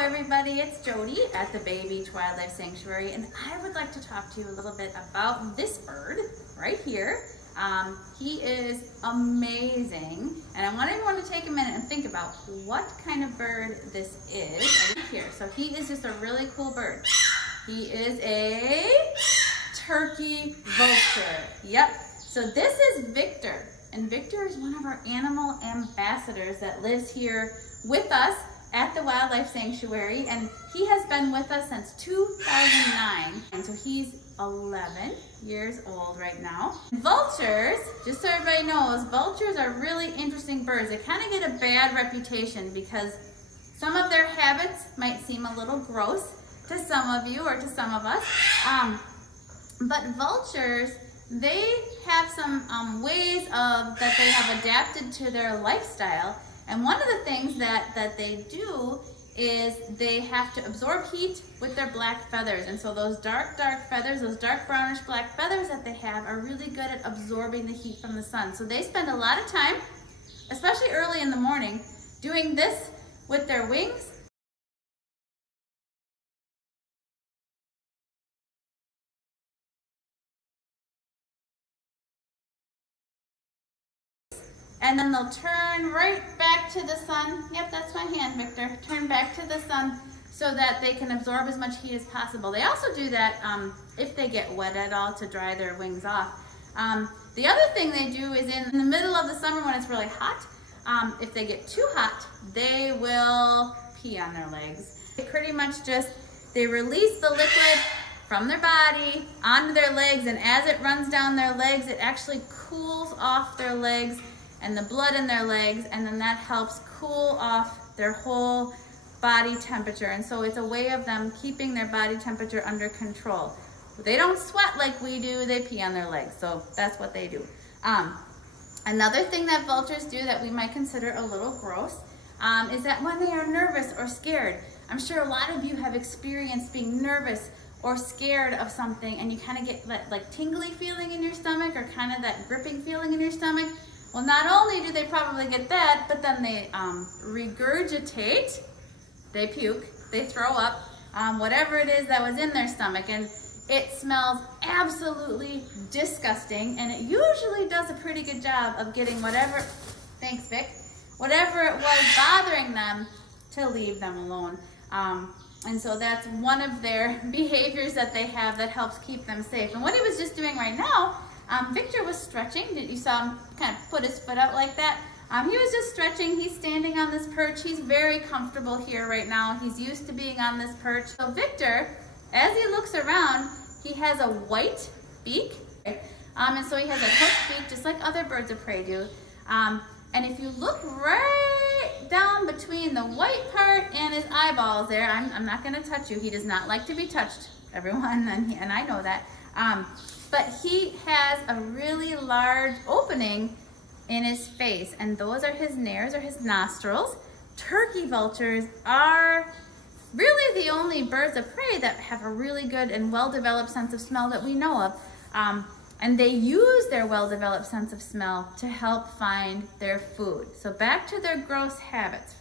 everybody, it's Jody at the Bay Beach Wildlife Sanctuary, and I would like to talk to you a little bit about this bird right here. He is amazing, and I want everyone to take a minute and think about what kind of bird this is right here. So he is just a really cool bird. He is a turkey vulture. Yep. So this is Victor, and Victor is one of our animal ambassadors that lives here with us at the Wildlife Sanctuary, and he has been with us since 2009, and so he's 11 years old right now. Vultures, just so everybody knows, vultures are really interesting birds. They kind of get a bad reputation because some of their habits might seem a little gross to some of you or to some of us, but vultures, they have some ways that they have adapted to their lifestyle. And one of the things that they do is they have to absorb heat with their black feathers. And so those dark feathers, those dark brownish black feathers that they have are really good at absorbing the heat from the sun. So they spend a lot of time, especially early in the morning, doing this with their wings. And then they'll turn right back to the sun. Yep, that's my hand, Victor. Turn back to the sun so that they can absorb as much heat as possible. They also do that if they get wet at all to dry their wings off. The other thing they do is in the middle of the summer when it's really hot, if they get too hot, they will pee on their legs. They pretty much they release the liquid from their body onto their legs, and as it runs down their legs, it actually cools off their legs and the blood in their legs, and then that helps cool off their whole body temperature. And so it's a way of them keeping their body temperature under control. They don't sweat like we do, they pee on their legs. So that's what they do. Another thing that vultures do that we might consider a little gross is that when they are nervous or scared, I'm sure a lot of you have experienced being nervous or scared of something, and you kind of get that like tingly feeling in your stomach or kind of that gripping feeling in your stomach. Well, not only do they probably get that, but then they regurgitate, they puke, they throw up, whatever it is that was in their stomach, and it smells absolutely disgusting, and it usually does a pretty good job of getting whatever, thanks Vic, whatever it was bothering them to leave them alone. And so that's one of their behaviors that they have that helps keep them safe. And what he was just doing right now, Victor was stretching. You saw him kind of put his foot out like that? He was just stretching. He's standing on this perch. He's very comfortable here right now. He's used to being on this perch. So Victor, as he looks around, he has a white beak. And so he has a hooked beak just like other birds of prey do. And if you look right down between the white part and his eyeballs there, I'm not going to touch you. He does not like to be touched, everyone, and I know that. But he has a really large opening in his face, and those are his nares or his nostrils. Turkey vultures are really the only birds of prey that have a really good and well-developed sense of smell that we know of. And they use their well-developed sense of smell to help find their food. So back to their gross habits.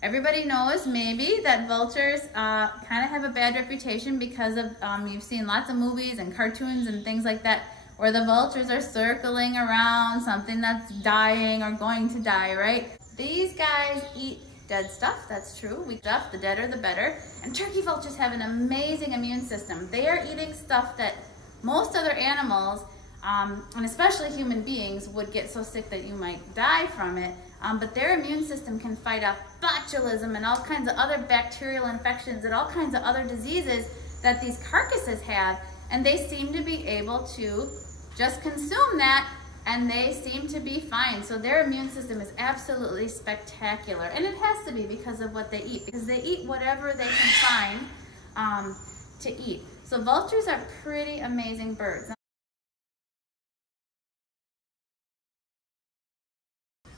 Everybody knows maybe that vultures kind of have a bad reputation because of, you've seen lots of movies and cartoons and things like that where the vultures are circling around something that's dying or going to die, right? These guys eat dead stuff, that's true. The deader the better. And turkey vultures have an amazing immune system. They are eating stuff that most other animals, and especially human beings, would get so sick that you might die from it. But their immune system can fight off botulism and all kinds of other bacterial infections and all kinds of other diseases that these carcasses have, and they seem to be able to just consume that, and they seem to be fine. So their immune system is absolutely spectacular, and it has to be because of what they eat, because they eat whatever they can find to eat. So vultures are pretty amazing birds.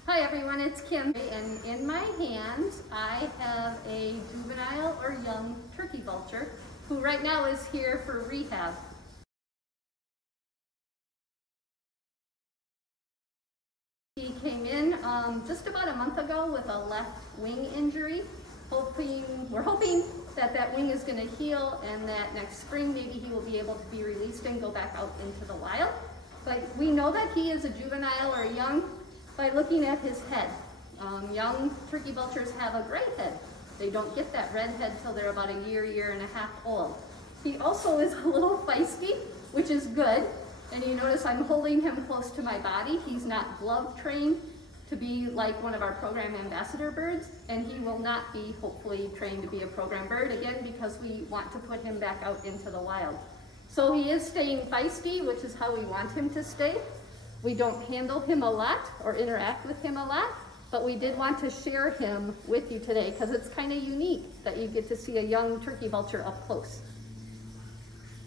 Hi everyone, it's Kim, and in my hands I have a juvenile or young turkey vulture who right now is here for rehab. He came in just about a month ago with a left wing injury. We're hoping that wing is going to heal, and that next spring maybe he will be able to be released and go back out into the wild. But we know that he is a juvenile or a young by looking at his head. Young turkey vultures have a gray head. They don't get that red head till they're about a year and a half old. He also is a little feisty, which is good. And you notice I'm holding him close to my body. He's not glove trained to be like one of our program ambassador birds, and he will not be hopefully trained to be a program bird, again, because we want to put him back out into the wild. So he is staying feisty, which is how we want him to stay. We don't handle him a lot or interact with him a lot, but we did want to share him with you today because it's kind of unique that you get to see a young turkey vulture up close.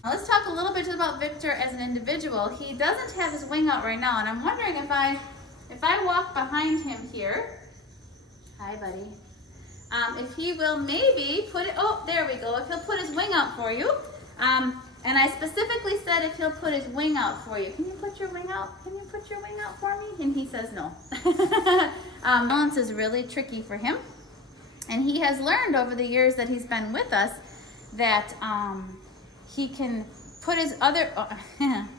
Now let's talk a little bit about Victor as an individual. He doesn't have his wing out right now, and I'm wondering if I walk behind him here, hi buddy, if he will maybe put it, oh, there we go, if he'll put his wing out for you. And I specifically said if he'll put his wing out for you. Can you put your wing out? Can you put your wing out for me? And he says no. Balance is really tricky for him. And he has learned over the years that he's been with us that he can put his other, oh,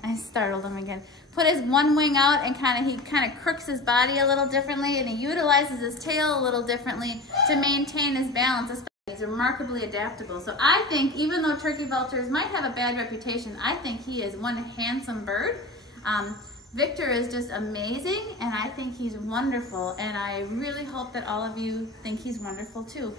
I startled him again. Put his one wing out and he kind of crooks his body a little differently, and he utilizes his tail a little differently to maintain his balance. He's remarkably adaptable. So I think even though turkey vultures might have a bad reputation, I think he is one handsome bird. Victor is just amazing, and I think he's wonderful, and I really hope that all of you think he's wonderful too.